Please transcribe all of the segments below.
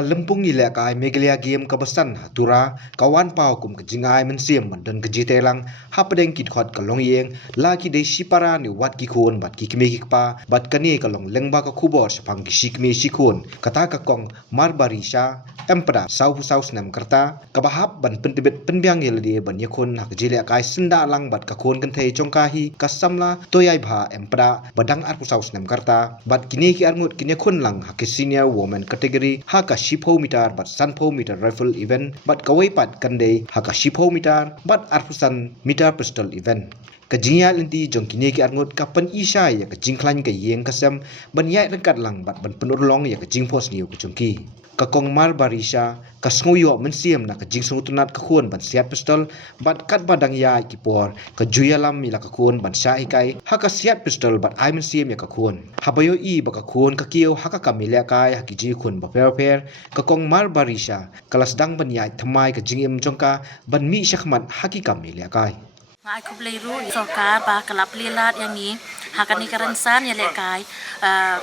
Kalempung ile kai Megalia game kabasan hatura kawan pau kum kejingai mensiam dan kejitelang hapedeng kit khot kalong yeng laki de sipara ni wat ki khon bat ki kme ki pa bat kani kalong lengba ka khubor sapang ki sikme sikon kata ka kong marbarisha empra sau nem kerta kabahap ban pentibet penbyang yel de ban yakon hak jile kai senda lang bat ka khon kan thei chongkahi kasamla toyai bha empra badang ar saus nem kerta bat kini ki arngut kini khon lang hak senior woman category haka shipho meter bat sanpho meter rifle event bat kawai pat kande haka shipho meter bat arpusan meter pistol event kajinya linti jongkini ki arngut kapan isha ya kajingklan ka yeng kasam ban yai rengkat lang bat ban penurlong ya kajingpos niu kujongki kakong mar barisha kasnguyo mensiam na kajing sungutunat kakuan ban siat pistol bat kat badang ya kipor kajuyalam mila kakuan ban sya ikai haka siat pistol bat ai mensiam ya kakuan habayo i bakakuan kakiyo haka kamilya kai hakiji kun ba per kakong mar barisha kalas dang ban yai thamai kajing im jongka ban mi syakmat haki kamilya kai Ngai ku beliru soka ba kelap lilat yang ni hakani karansan ya lekai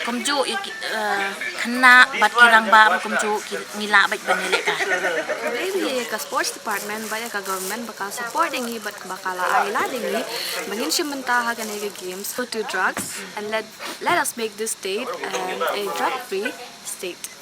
kumju kena bat kirang ba kumju ngila baik ban lekai Really ka sports department ba ka government baka support dingi bat bakala aila dingi bangin siya mentaha ka games to drugs and let us make this state a drug free state.